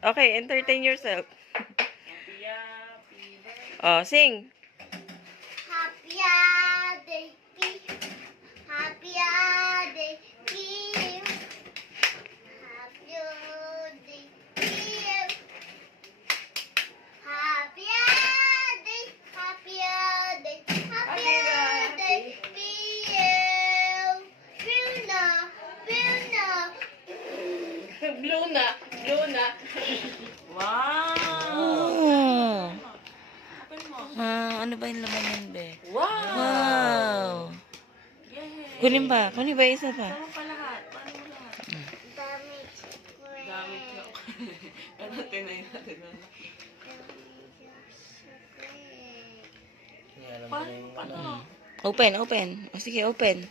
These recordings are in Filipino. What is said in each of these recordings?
Okay, entertain yourself. Oh, sing. Happy day, happy day, you. Happy day, you. Happy day, happy day, happy day, you. Bruna, Bruna. Blue na. Blue na. Wow! Oh. Open mo. Ano ba yung laman yan, be? Wow! Wow. Yay! Kunin ba? Kunin ba isa pa? Paano pa lahat? Paano mo lahat? Dami Dami ko. Ano, tinayin natin na. Paano? Open, open. O sige, open.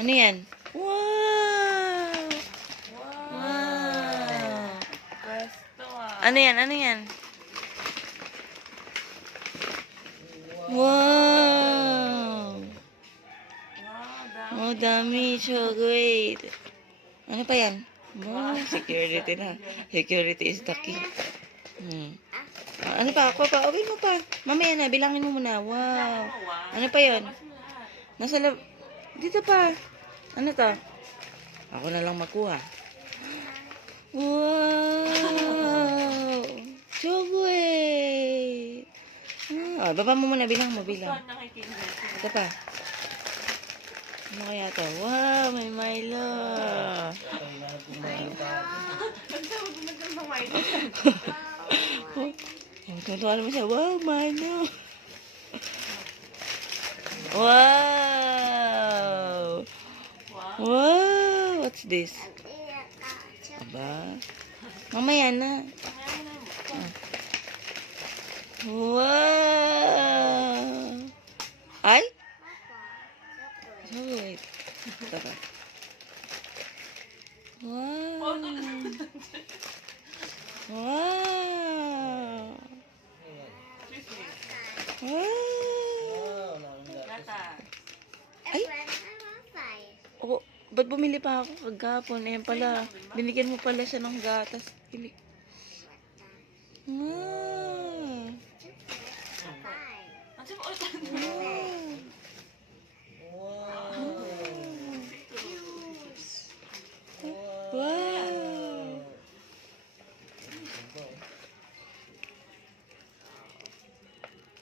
Ano yan? Wow! Wow! Pwesto ah. Ano yan? Ano yan? Wow! Wow, dami. Oh, dami. Chocolate. Ano pa yan? Wow, security na. Security is the key. Ano pa? Ako pa. Open mo pa. Mamaya na. Bilangin mo muna. Wow. Ano pa yun? Tapos mo lahat. Nasa lab... Dito pa. Ano to? Ako na lang makuha. Wow! Chocolate! Baba mo muna. Bilang mo. Bilang. Saan nakikinig? Ito pa. Ano kaya to? Wow! May Milo! Ang tuntuan naman siya. Wow! Milo! Wow! Wow! What's this? Aba? Mamaya na. Wow! Ay? Wait. Ito pa. Wow! Wow! Wow! Ay! Oh, ba't bumili pa ako kagapon? Ayan pala. Binigyan mo pala siya ng gatas. Bili. Wow! Wow!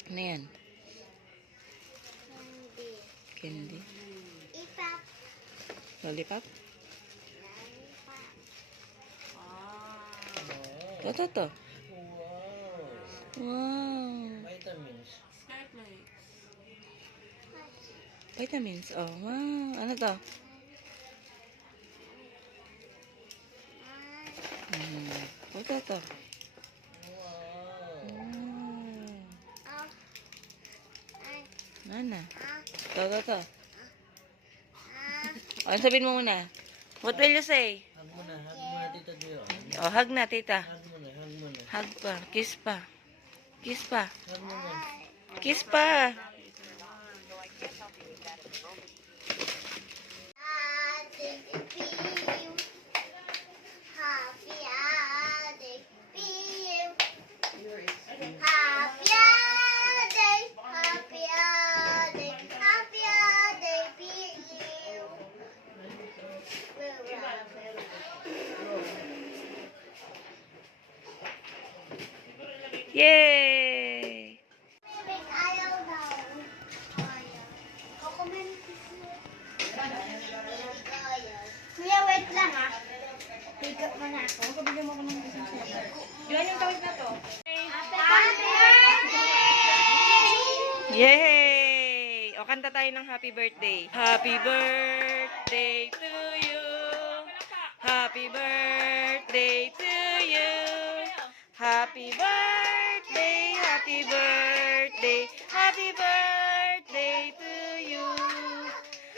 Ano yan? Candy? Lollipop? Ito. Wow! Skyflakes. Vitamins. Oh, wow. Ano to? Ito. Nana. Ito. Oh, sabihin mo muna. What will you say? Hug muna tita Dio. Oh, hug na, tita. Hug muna. Hug pa. Kiss pa. Kiss pa. Hug muna. Kiss pa. Yay! Kuya, wait lang ah. Pick up mo na ako. Yan yung tawag na to. Happy birthday! Yay! O, kanta tayo ng happy birthday. Happy birthday to you. Happy birthday to you. Happy birthday, happy birthday, happy birthday to you.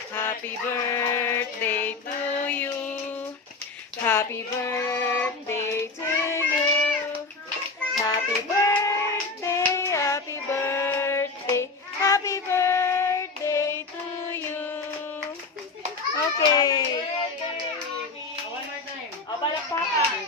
Happy birthday to you. Happy birthday to you. Happy birthday, happy birthday, happy birthday to you. Okay. One more time. O, balakpakan.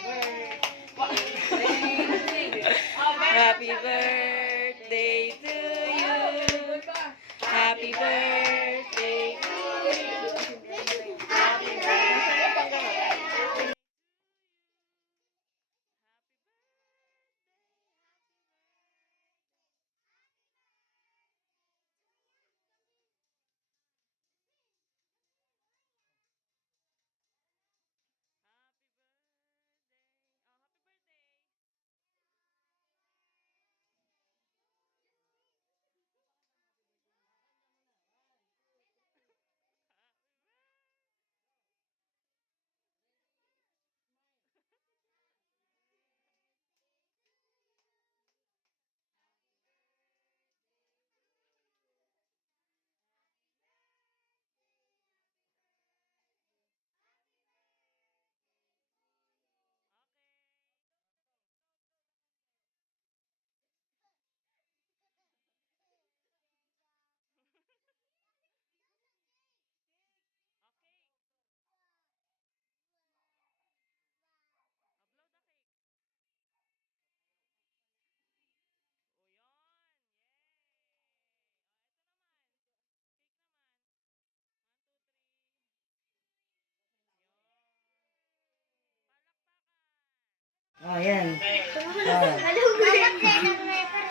Ah, yan. Malungkot ng refer.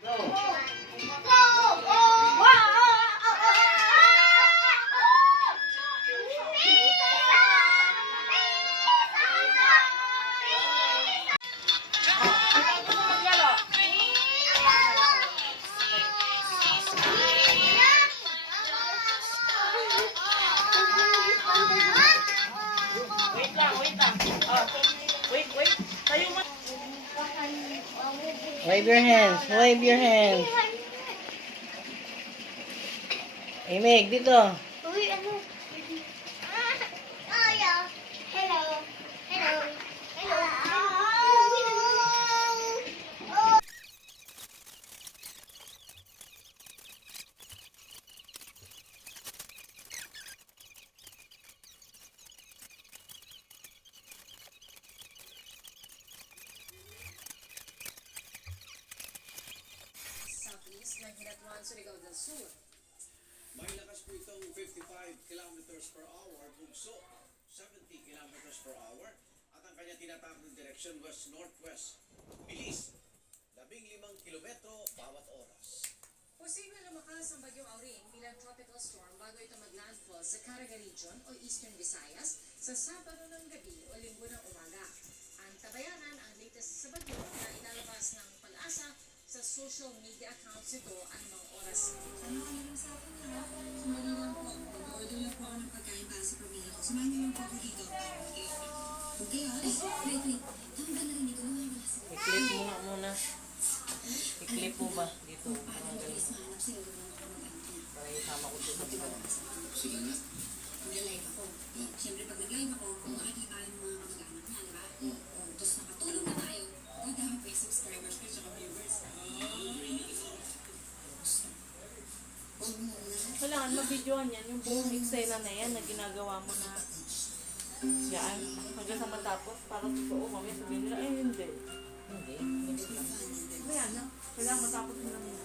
Go! Wait lang, wait lang. Wait, wait. Tayo mo. Wave your hands. Wave your hands. Hey, Meg, dito. Uy, ano? Hello. Hello. Hello. Southeast ng Hinatuan, Surigao del Sur. May lakas po itong 55 kilometers per hour, bugso 70 kilometers per hour, at ang kanya tinatakong direksyon west-northwest. Bilis, 15 kilometro bawat oras. Posible lumakas ang bagyong Auring bilang tropical storm bago ito maglandfall sa Caraga Region o Eastern Visayas sa Sabado ng gabi o Linggo ng umaga. Ang tabayanan ang latest sa bagyo na inalabas ng Pag-asa sa social media accounts nito anumang oras. Ano ka lang sa akin ha? Sumali lang po. Mag-order lang po ako ng pagkain para sa pamilya ko. Samahan niyo lang po ako dito. Okay ha? Wait. Tama ba narinig ko? I-clip mo nga muna. I-clip mo ba dito? Mga ganun. Para isama ko dito sa diba? Sige nga. Nag-live ako. Siyempre pag nag-live ako, kung makikita yung mga kamag-anak niya, di ba? Tapos nakatulong na tayo. Dahil pa yung subscribers ko sa viewers. Kailangan mabidyoan yan. Yung buong eksena na yan na ginagawa mo na yan. Hanggang sa matapos. Para totoo. Mamaya sabihin nila, ay hindi. Hindi. Hindi lang. Kaya na. Kailangan matapos mo lang yun.